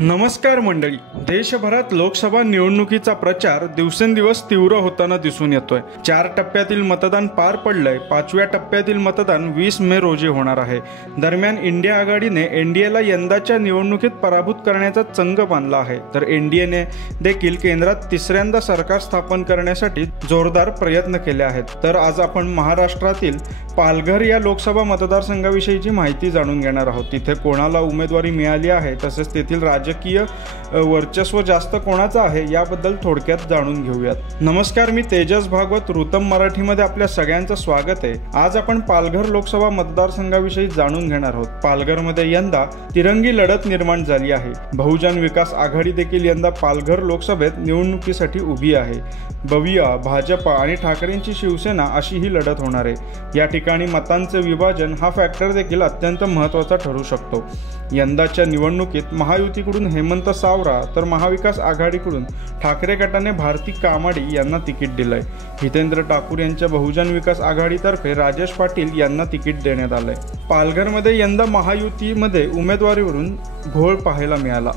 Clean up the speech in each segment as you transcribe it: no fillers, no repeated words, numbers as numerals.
नमस्कार मंडळी, देशभरात लोकसभा निवडणुकीचा प्रचार दिवसेंदिवस तीव्र होताना दिसून येतोय। 4 टप्प्यातील मतदान पार पडलंय। 5व्या टप्प्यातील मतदान 20 मे रोजी होणार आहे। दरम्यान इंडिया आघाडीने एनडीएला यंदाच्या निवडणुकीत पराभूत करण्याचा चंग बांधला आहे, तर एनडीएने देखील केंद्रात तिसऱ्यांदा सरकार स्थापन करण्यासाठी जोरदार प्रयत्न केले आहेत। तर आज आपण महाराष्ट्रातील पालघर या लोकसभा मतदारसंघाविषयीची माहिती जाणून घेणार आहोत। तिथे कोणाला उमेदवारी मिळाली आहे, तसेच तेथील राजकीय वर्चस्व जास्त कोणाचं आहे याबद्दल थोडक्यात जाणून घेऊयात। नमस्कार, मी तेजस भागवत, ऋतम मराठीमध्ये आपल्या सगळ्यांचं स्वागत आहे। आज आपण पालघर लोकसभा मतदारसंघाविषयी जाणून घेणार आहोत। पालघरमध्ये यंदा तिरंगी लढत निर्माण झाली आहे। बहुजन विकास आघाडी देखील यंदा पालघर लोकसभेत निवडणुकीसाठी उभी आहे। बविआ, भाजपा आणि ठाकरेंची शिवसेना अशी ही लढत होणार आहे। या ठिकाणी मतांचे विभाजन हा फॅक्टर देखील अत्यंत महत्त्वाचा ठरू शकतो। यंदाच्या निवडणुकीत महायुतीकडून हेमंत सावरा तर महाविकास आघाडीकडून ठाकरे गटाने भारती कामाडी यांना तिकीट दिलंय। हितेंद्र ठाकूर यांच्या बहुजन विकास आघाडीतर्फे राजेश पाटील यांना तिकीट देण्यात आलंय। पालघरमध्ये यंदा महायुतीमध्ये उमेदवारीवरून घोळ पाहायला मिळाला।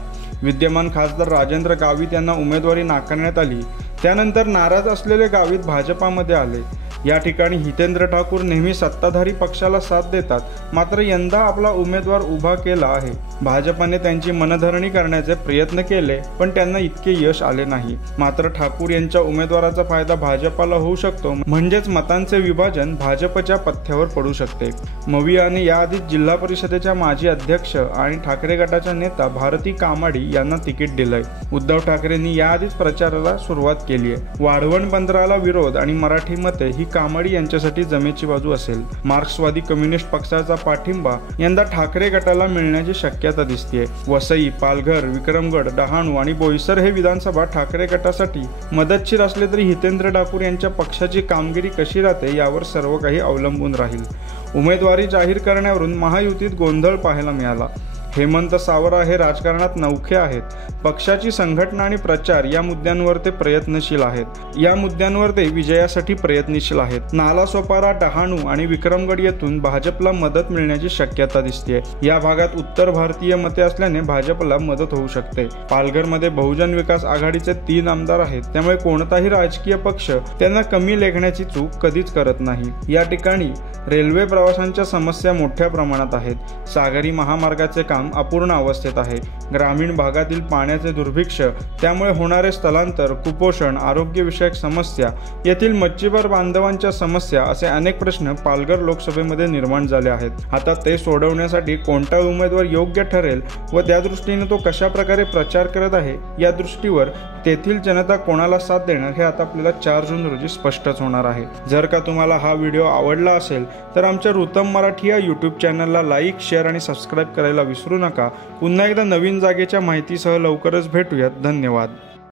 विद्यमान खासदार राजेंद्र गावित यांना उमेदवारी नाकारण्यात आली। त्यानंतर नाराज असलेले गावित भाजपामध्ये आले। या ठिकाणी हितेंद्र ठाकूर नेहमी सत्ताधारी पक्षाला साथ देतात, मात्र यंदा आपला उमेदवार उभा केला आहे। भाजपाने त्यांची मनधरणी करण्याचे प्रयत्न केले, पण त्यांना इतके यश आले नाही। मात्र ठाकूर यांच्या उमेदवाराचा फायदा भाजपाला होऊ शकतो, म्हणजेच मतांचे विभाजन भाजपच्या पथ्यावर पडू शकते। मविआने याआधी जिल्हा परिषदेच्या माजी अध्यक्ष आणि ठाकरे गटाच्या नेता भारती कामाडी यांना तिकीट दिलंय। उद्धव ठाकरेंनी याआधीच प्रचाराला सुरुवात केली आहे। वाढवण बंदराला विरोध आणि मराठी मते ही कामाडी यांच्यासाठी जमेची बाजू असेल। मार्क्सवादी कम्युनिस्ट पक्षाचा पाठिंबा यंदा ठाकरे गटाला मिळण्याची शक्यता दिसते। वसई, पालघर, विक्रमगड, डहाणू आणि बोईसर हे विधानसभा ठाकरे गटासाठी मदतशीर असले तरी हितेंद्र ठाकूर यांच्या पक्षाची कामगिरी कशी राहते यावर सर्व काही अवलंबून राहील। उमेदवारी जाहीर करण्यावरून महायुतीत गोंधळ पाहायला मिळाला। हेमंत सावरा हे राजकारणात नौखे आहेत। पक्षाची संघटना आणि प्रचार या मुद्द्यांवर ते प्रयत्नशील आहेत। या मुद्द्यांवर ते विजयासाठी प्रयत्नशील आहेत। नालासोपारा, डहाणू आणि विक्रमगड येथून भाजपला मदत मिळण्याची शक्यता दिसते। या भागात उत्तर भारतीय मते असल्याने भाजपला मदत होऊ शकते। पालघरमध्ये बहुजन विकास आघाडीचे 3 आमदार आहेत, त्यामुळे कोणताही राजकीय पक्ष त्यांना कमी लेखण्याची चूक कधीच करत नाही। या ठिकाणी रेल्वे प्रवाशांच्या समस्या मोठ्या प्रमाणात आहेत। सागरी महामार्गाचे काम अपूर्ण अवस्थेत आहे। ग्रामीण भागातील पाण्याचे दुर्भिक्ष्य, त्यामुळे होणारे स्थलांतर, कुपोषण, आरोग्यविषयक समस्या, येथील मच्छीमार बांधवांच्या समस्या असे अनेक प्रश्न पालघर लोकसभेमध्ये निर्माण झाले आहेत। आता ते सोडवण्यासाठी कोणता उमेदवार योग्य ठरेल व त्या दृष्टीने तो कशा प्रकारे प्रचार करत आहे या दृष्टीवर तेथील जनता कोणाला साथ देणार हे आता आपल्याला 4 जून रोजी स्पष्टच होणार आहे। जर का तुम्हाला हा व्हिडिओ आवडला असेल तर आमच्या ऋतम मराठी या यूट्यूब चॅनलला लाईक, शेअर आणि सबस्क्राईब करायला विसरू नका। पुन्हा एकदा नवीन जागेच्या माहितीसह लवकरच भेटूयात। धन्यवाद।